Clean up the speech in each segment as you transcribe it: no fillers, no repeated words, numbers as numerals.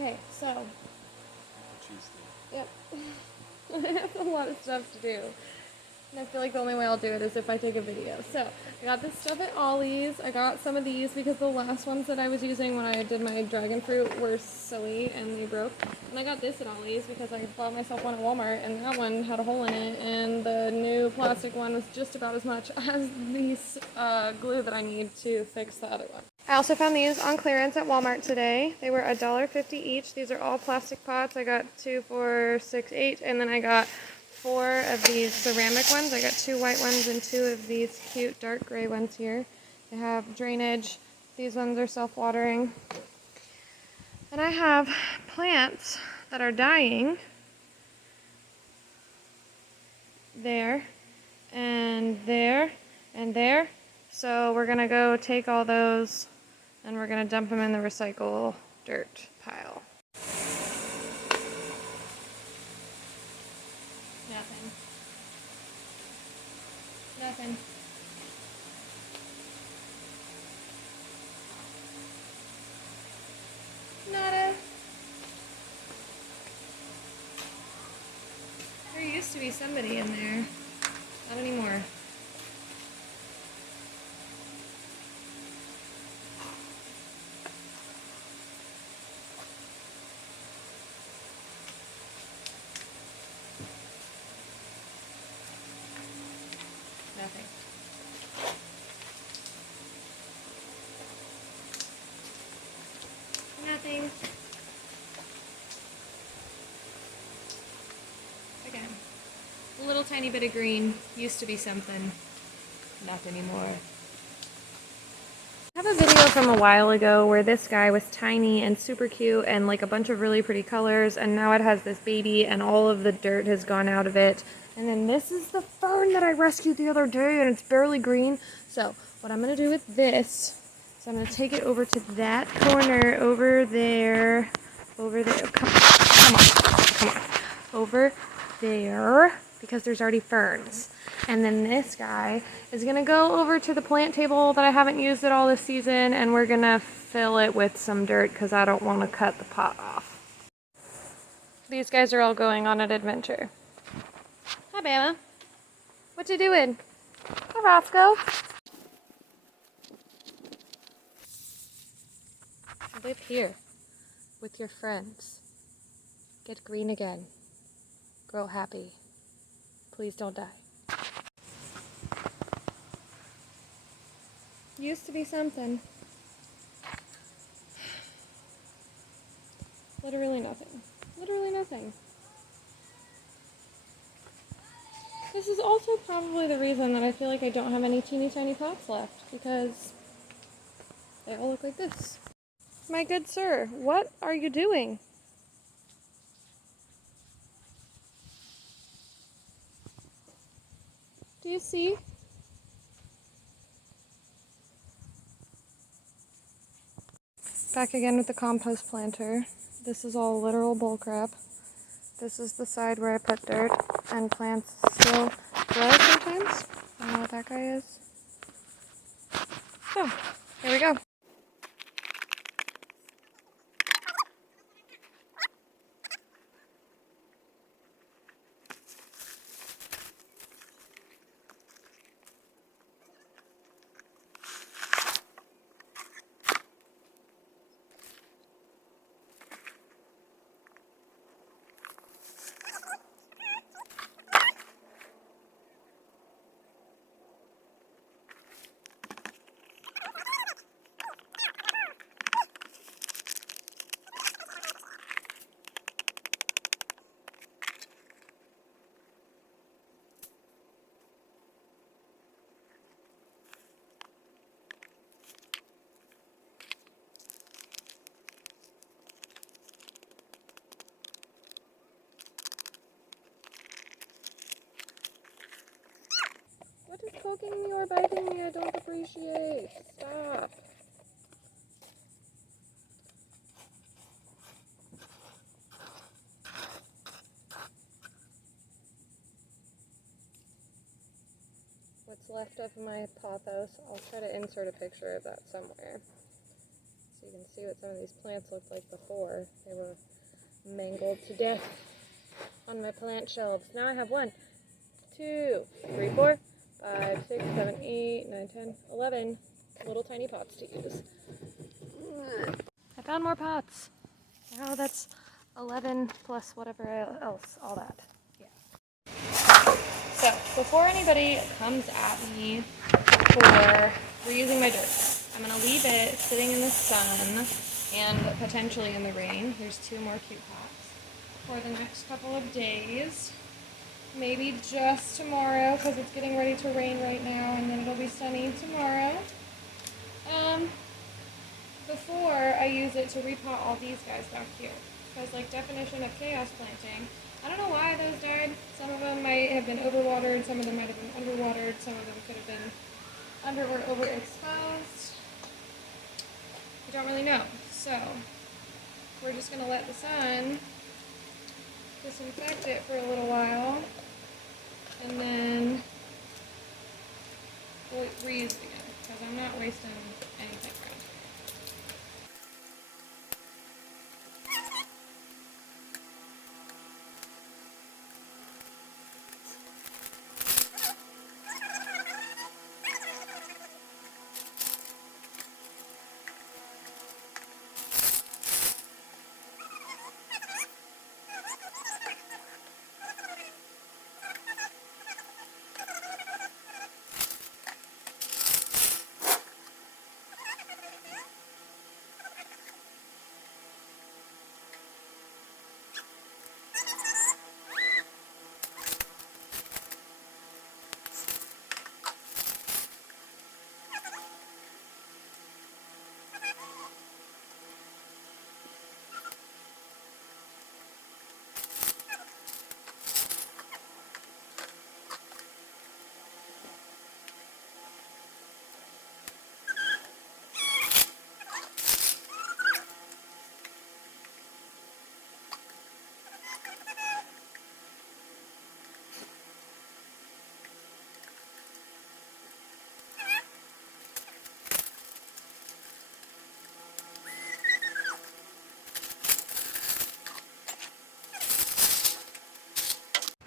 Okay, so, Tuesday. yep. I have a lot of stuff to do. And I feel like the only way I'll do it is if I take a video. So, I got this stuff at Ollie's. I got some of these because the last ones that I was using when I did my dragon fruit were silly and they broke. And I got this at Ollie's because I bought myself one at Walmart and that one had a hole in it. And the new plastic one was just about as much as the glue that I need to fix the other one. I also found these on clearance at Walmart today. They were $1.50 each. These are all plastic pots. I got 2, 4, 6, 8, and then I got 4 of these ceramic ones. I got 2 white ones and 2 of these cute dark gray ones here. They have drainage. These ones are self-watering. And I have plants that are dying there and there and there. So we're gonna go take all those and we're gonna dump them in the recycle dirt pile. Nothing. Nothing. Nada. There used to be somebody in there. Not anymore. Nothing. Nothing. Again. A little tiny bit of green used to be something. Not anymore. I have a video from a while ago where this guy was tiny and super cute and like a bunch of really pretty colors, and now it has this baby and all of the dirt has gone out of it. And then this is the fern that I rescued the other day and it's barely green. So what I'm going to do with this is I'm going to take it over to that corner over there. Over there. Come on. Over there because there's already ferns. And then this guy is going to go over to the plant table that I haven't used at all this season, and we're going to fill it with some dirt because I don't want to cut the pot off. These guys are all going on an adventure. Hi, Bama. What you doing? Hi, Roscoe. Live here with your friends. Get green again. Grow happy. Please don't die. Used to be something. Literally nothing. Literally nothing. This is also probably the reason that I feel like I don't have any teeny tiny pots left, because they all look like this. My good sir, what are you doing? Do you see? Back again with the compost planter. This is all literal bullcrap. This is the side where I put dirt, and plants still grow sometimes. I don't know what that guy is. So, here we go. What is poking me or biting me? I don't appreciate. Stop. What's left of my pothos, I'll try to insert a picture of that somewhere. so you can see what some of these plants looked like before. They were mangled to death on my plant shelves. Now I have 1, 2, 3, 4, 5, 6, 7, 8, 9, 10, 11 little tiny pots to use. I found more pots. Now that's 11 plus whatever else, all that. Yeah. So before anybody comes at me for reusing my dirt, I'm going to leave it sitting in the sun and potentially in the rain. Here's 2 more cute pots for the next couple of days. Maybe just tomorrow because it's getting ready to rain right now, and then it'll be sunny tomorrow. Before I use it to repot all these guys back here. Because like definition of chaos planting, I don't know why those died. Some of them might have been overwatered, some of them might have been underwatered, some of them could have been under or overexposed. I don't really know. So we're just going to let the sun disinfect it for a little while, and then we'll reuse it again, because I'm not wasting anything around here.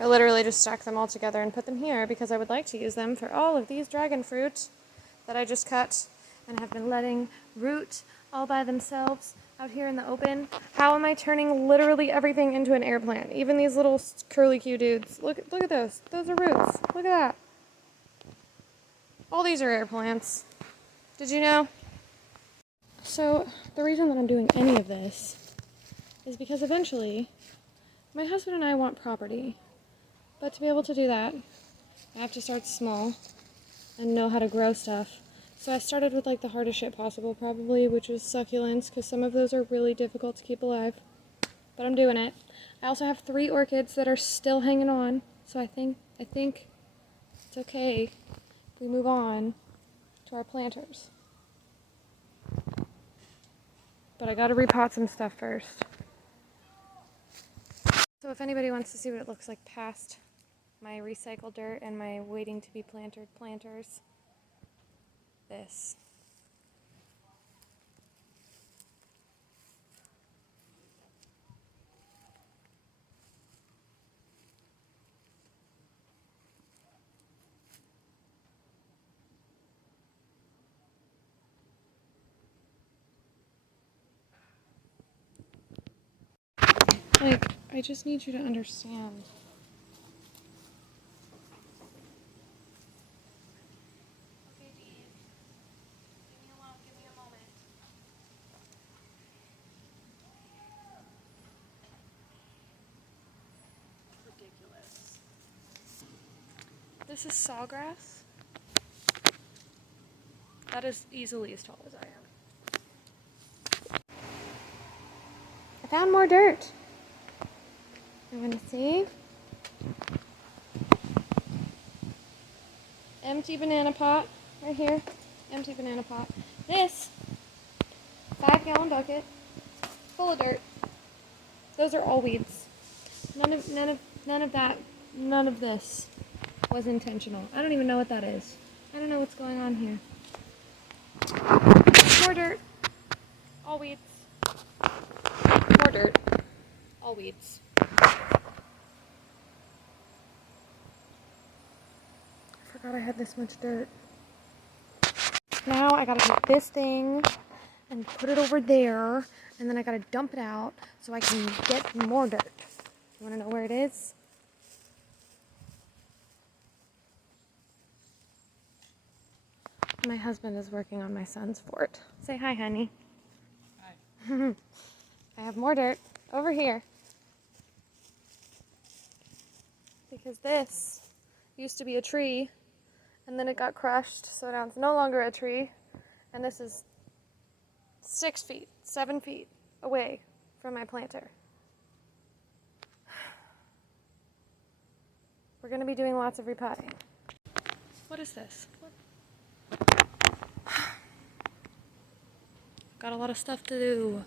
I literally just stacked them all together and put them here because I would like to use them for all of these dragon fruit that I just cut and have been letting root all by themselves out here in the open. How am I turning literally everything into an air plant? Even these little curly-Q dudes. Look at those. Those are roots. Look at that. All these are air plants. Did you know? So the reason that I'm doing any of this is because eventually my husband and I want property. But to be able to do that, I have to start small and know how to grow stuff. So I started with like the hardest shit possible probably, which was succulents, because some of those are really difficult to keep alive. But I'm doing it. I also have 3 orchids that are still hanging on, so I think it's okay if we move on to our planters. But I gotta repot some stuff first. So if anybody wants to see what it looks like past my recycled dirt and my waiting to be planted planters, this. Like, I just need you to understand. Okay, Dee. Give me a moment. Ridiculous. This is sawgrass. That is easily as tall as I am. I found more dirt. You want to see? Empty banana pot right here. Empty banana pot. This 5-gallon bucket full of dirt. Those are all weeds. None of this was intentional. I don't even know what that is. I don't know what's going on here. More dirt. All weeds. More dirt. All weeds. I forgot I had this much dirt. Now I gotta take this thing and put it over there, and then I gotta dump it out so I can get more dirt. You wanna know where it is? My husband is working on my son's fort. Say hi, honey. Hi. I have more dirt over here. Because this used to be a tree, and then it got crushed, so now it's no longer a tree. And this is 6 feet, 7 feet away from my planter. We're going to be doing lots of repotting. What is this? Got a lot of stuff to do.